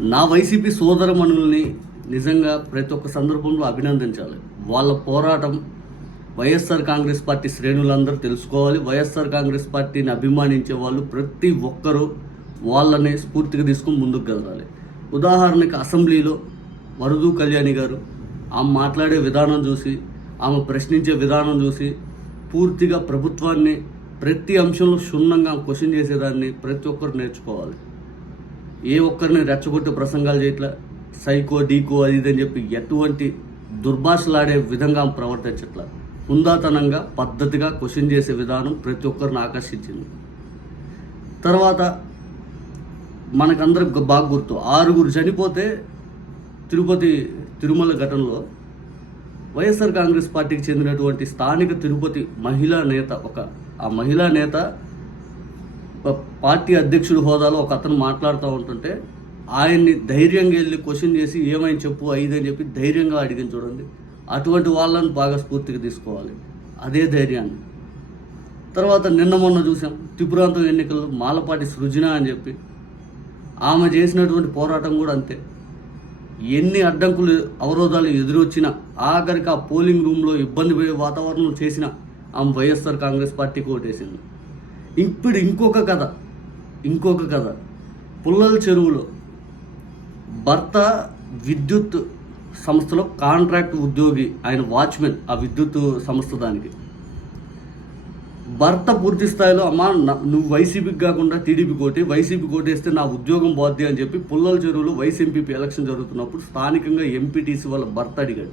నా వైసీపీ సోదరమణుల్ని నిజంగా ప్రతి ఒక్క సందర్భంలో అభినందించాలి. వాళ్ళ పోరాటం వైఎస్ఆర్ కాంగ్రెస్ పార్టీ శ్రేణులందరూ తెలుసుకోవాలి. వైఎస్ఆర్ కాంగ్రెస్ పార్టీని అభిమానించే వాళ్ళు ప్రతి ఒక్కరూ వాళ్ళని స్ఫూర్తిగా తీసుకుని ముందుకు కదలాలి ఉదాహరణకి అసెంబ్లీలో వరదు కళ్యాణి గారు ఆమె మాట్లాడే విధానం చూసి ఆమె ప్రశ్నించే విధానం చూసి పూర్తిగా ప్రభుత్వాన్ని ప్రతి అంశంలో క్షుణ్ణంగా క్వశ్చన్ చేసేదాన్ని ప్రతి ఒక్కరు నేర్చుకోవాలి. ఏ ఒక్కరిని రెచ్చగొట్టే ప్రసంగాలు చేయట్లా? సైకో డీకో అది ఇది అని చెప్పి ఎటువంటి దుర్భాషలాడే విధంగా ప్రవర్తించట్లా. హుందాతనంగా పద్ధతిగా క్వశ్చన్ చేసే విధానం ప్రతి ఒక్కరిని ఆకర్షించింది. తర్వాత మనకందరికి బాగా గుర్తు. ఆరుగురు చనిపోతే తిరుపతి తిరుమల ఘటనలో వైఎస్ఆర్ కాంగ్రెస్ పార్టీకి చెందినటువంటి స్థానిక తిరుపతి మహిళా నేత ఒక ఆ మహిళా నేత పార్టీ అధ్యక్షుడి హోదాలో ఒక అతను మాట్లాడుతూ ఉంటుంటే ఆయన్ని ధైర్యంగా వెళ్ళి క్వశ్చన్ చేసి ఏమైనా చెప్పు అని చెప్పి ధైర్యంగా అడిగిన చూడండి. అటువంటి వాళ్ళని బాగా స్ఫూర్తిగా తీసుకోవాలి. అదే ధైర్యాన్ని. తర్వాత నిన్న మొన్న చూసాం త్రిపురాంతం ఎన్నికల్లో మాలపాటి సృజన అని చెప్పి ఆమె చేసినటువంటి పోరాటం కూడా అంతే. ఎన్ని అడ్డంకులు అవరోధాలు ఎదురొచ్చినా ఆఖరికి ఆ పోలింగ్ రూమ్లో ఇబ్బంది పడే వాతావరణం చేసిన ఆమె వైఎస్ఆర్ కాంగ్రెస్ పార్టీకి ఓటేసింది. ఇప్పుడు ఇంకొక కథ. ఇంకొక కథ. పుల్లల చెరువులో భర్త విద్యుత్ సంస్థలో కాంట్రాక్ట్ ఉద్యోగి ఆయన వాచ్మెన్ ఆ విద్యుత్ సంస్థ దానికి. భర్త పూర్తి స్థాయిలో అమ్మా నువ్వు వైసీపీకి కాకుండా టీడీపీ కోటి వైసీపీ కోటేస్తే నా ఉద్యోగం పోద్ది అని చెప్పి పుల్లల చెరువులో వైస్ ఎంపీపీ ఎలక్షన్ జరుగుతున్నప్పుడు స్థానికంగా ఎంపీటీసీ వాళ్ళ భర్త అడిగాడు.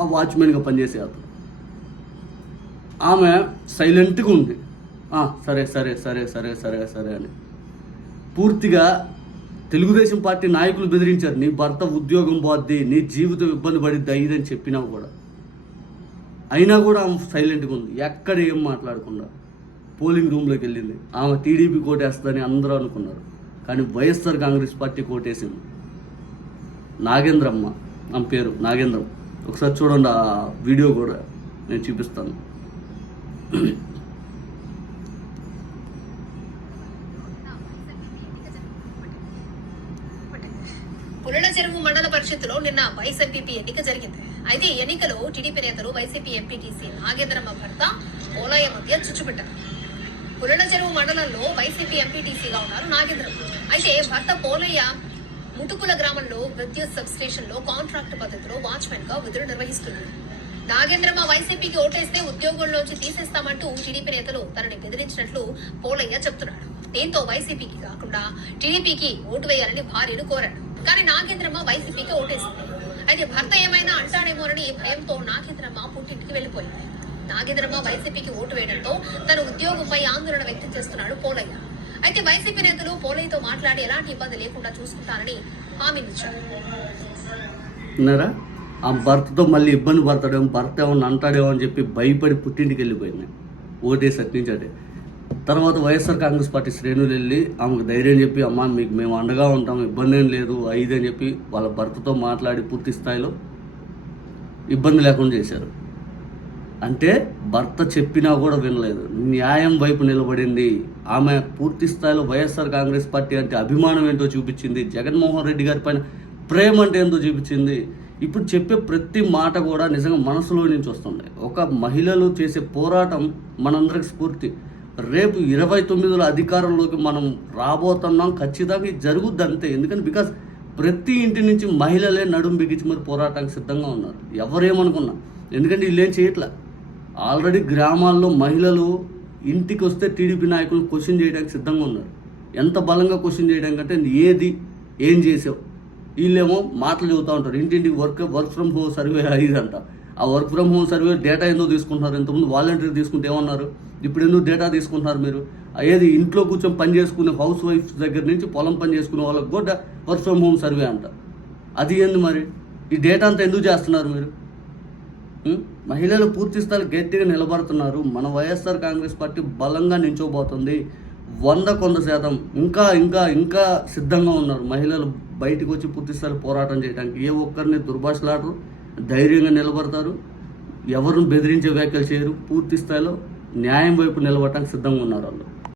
ఆ వాచ్మెన్గా పనిచేసే అతను. ఆమె సైలెంట్గా ఉంది. సరే సరే సరే సరే సరే సరే అని. పూర్తిగా తెలుగుదేశం పార్టీ నాయకులు బెదిరించారు నీ భర్త ఉద్యోగం పోద్ది నీ జీవితం ఇబ్బంది పడిద్ది అయ్యిదని చెప్పినా కూడా. అయినా కూడా ఆమె సైలెంట్గా ఉంది. ఎక్కడ ఏం మాట్లాడకుండా పోలింగ్ రూమ్లోకి వెళ్ళింది. ఆమె టీడీపీ కోటేస్తుందని అందరూ అనుకున్నారు. కానీ వైఎస్ఆర్ కాంగ్రెస్ పార్టీ కోటేసింది. నాగేంద్రమ్మ ఆమె పేరు నాగేంద్రం. ఒకసారి చూడండి ఆ వీడియో కూడా నేను చూపిస్తాను. పుల్లల చెరువు మండల పరిషత్తులో నిన్న వైస్ ఎంపీపీ ఎన్నిక జరిగింది. అయితే ఎన్నికలో టీడీపీ నేతలు వైసీపీ ఎంపీటీసీ నాగేంద్రమ్మ భర్త పోలయ్య మధ్య చుచ్చుపెట్టారు పుల్లల చెరువు మండలంలో వైసీపీ ఎంపీటీసీగా ఉన్నారు నాగేంద్రమ్మ. అయితే భర్త పోలయ్య ముటుకుల గ్రామంలో విద్యుత్ సబ్స్టేషన్లో కాంట్రాక్ట్ పద్ధతిలో వాచ్మెన్గా విధులు నిర్వహిస్తున్నారు నాగేంద్రమ్మ వైసీపీకి ఓటేస్తే ఉద్యోగంలోంచి తీసేస్తామంటూ టీడీపీ నేతలు తనని బెదిరించినట్లు పోలయ్య చెప్తున్నాడు. దీంతో వైసీపీకి కాకుండా టీడీపీకి ఓటు వేయాలని భార్యను కోరాడు. కానీ నాగేంద్రమ్మ వైసీపీకి ఓటేసింది. అయితే భర్త ఏమైనా అంటాడేమోనని భయంతో నాగేంద్రమ్మ పుట్టింటికి వెళ్ళిపోయింది. నాగేంద్రమ్మ వైసీపీకి ఓటు వేయడంతో తన ఉద్యోగంపై ఆందోళన వ్యక్తం చేస్తున్నాడు పోలయ్య. అయితే వైసీపీ నేతలు పోలయ్యతో మాట్లాడి ఎలాంటి ఇబ్బంది లేకుండా చూసుకుంటారని హామీనిచ్చారు ఉన్నారా ఆ భర్తతో మళ్ళీ ఇబ్బంది పడతాడేమో భర్త ఏమన్నా అంటాడేమో అని చెప్పి భయపడి పుట్టింటికి వెళ్ళిపోయింది. ఓటేసి అట్నించాడే తర్వాత వైఎస్ఆర్ కాంగ్రెస్ పార్టీ శ్రేణులు వెళ్ళి ఆమెకు ధైర్యం చెప్పి అమ్మ మీకు మేము అండగా ఉంటాం ఇబ్బంది ఏం లేదు ఐదు అని చెప్పి వాళ్ళ భర్తతో మాట్లాడి పూర్తి స్థాయిలో ఇబ్బంది లేకుండా చేశారు. అంటే భర్త చెప్పినా కూడా వినలేదు. న్యాయం వైపు నిలబడింది. ఆమె పూర్తి స్థాయిలో వైఎస్ఆర్ కాంగ్రెస్ పార్టీ అంటే అభిమానం ఏంటో చూపించింది. జగన్మోహన్ రెడ్డి గారి పైన ప్రేమ అంటే ఏంటో చూపించింది. ఇప్పుడు చెప్పే ప్రతి మాట కూడా నిజంగా మనసులో నుంచి వస్తుంది. ఒక మహిళలు చేసే పోరాటం మనందరికి స్ఫూర్తి. రేపు ఇరవై తొమ్మిదిలో అధికారంలోకి మనం రాబోతున్నాం ఖచ్చితంగా జరుగుద్ది అంతే. ఎందుకంటే బికాస్ ప్రతి ఇంటి నుంచి మహిళలే నడుం బిగించి మరి పోరాటానికి సిద్ధంగా ఉన్నారు. ఎవరేమనుకున్నా. ఎందుకంటే వీళ్ళేం చేయట్లే? ఆల్రెడీ గ్రామాల్లో మహిళలు ఇంటికి వస్తే టీడీపీ నాయకులు క్వశ్చన్ చేయడానికి సిద్ధంగా ఉన్నారు. ఎంత బలంగా క్వశ్చన్ చేయడం కంటే ఏది? ఏం చేసావు? వీళ్ళేమో మాటలు చెబుతూ ఉంటారు. ఇంటింటికి work work from home survey ఇదంట ఆ work from home survey data ఎందుకు తీసుకుంటున్నారు. ఇంతకుముందు వాలంటీర్ తీసుకుంటే ఏమన్నారు? ఇప్పుడు ఎందుకు డేటా తీసుకుంటున్నారు మీరు? ఏది ఇంట్లో కూర్చొని పని చేసుకునే హౌస్ వైఫ్ దగ్గర నుంచి పొలం పని చేసుకునే వాళ్ళకి కూడా వర్క్ ఫ్రమ్ హోమ్ సర్వే అంట. అది ఏంది మరి? ఈ డేటా అంతా ఎందుకు చేస్తున్నారు మీరు? మహిళలు పూర్తి స్థాయి గట్టిగా నిలబడుతున్నారు. మన వైఎస్ఆర్ కాంగ్రెస్ పార్టీ బలంగా నించోబోతుంది. వంద కొంద శాతం ఇంకా ఇంకా ఇంకా సిద్ధంగా ఉన్నారు. మహిళలు బయటకు వచ్చి పూర్తి స్థాయి పోరాటం చేయడానికి. ఏ ఒక్కరిని దుర్భాషలాడరు ధైర్యంగా నిలబడతారు. ఎవరిని బెదిరించే వ్యాఖ్యలు చేయరు. పూర్తి స్థాయిలో న్యాయం వైపు నిలబడటానికి సిద్ధంగా ఉన్నారు వాళ్ళు.